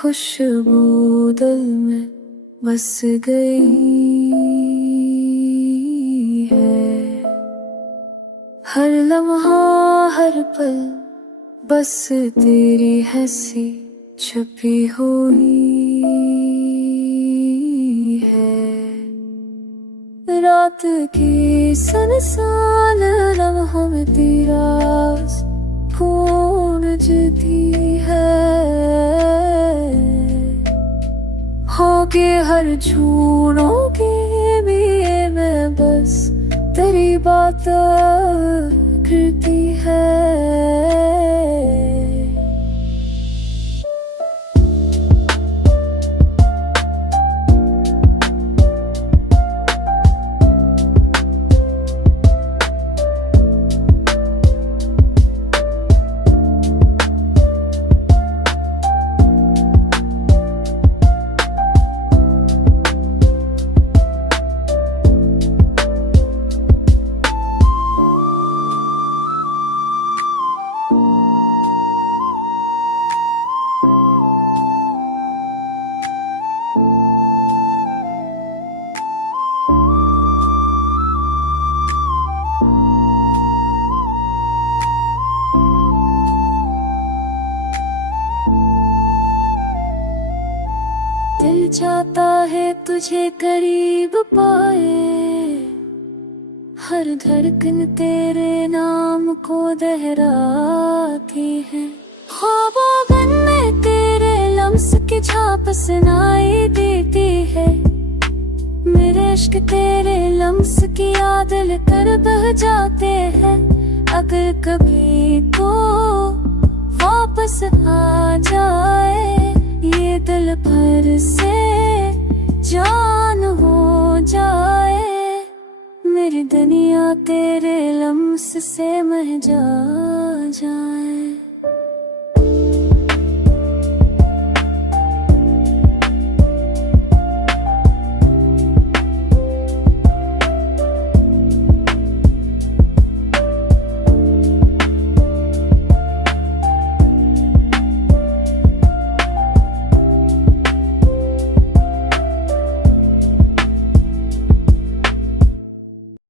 खुशबू दिल में बस गई है। हर लम्हा हर पल बस तेरी हंसी छुपी हुई है। रात की सुनसान लम्हों में तेरा गूंजती है। होके हर झूनों के लिए मैं बस तेरी बात करती है। दिल चाहता है तुझे करीब पाए, हर धड़कन तेरे नाम को दोहराती है। ख्वाबों में तेरे लम्स की छाप सुनाई देती है। मेरे इश्क तेरे लम्स की याद लेकर बह जाते हैं। अगर कभी तो वापस आ जाए ये दिल भर से जान हो जाए। मेरी दुनिया तेरे लम्स से मह जाए।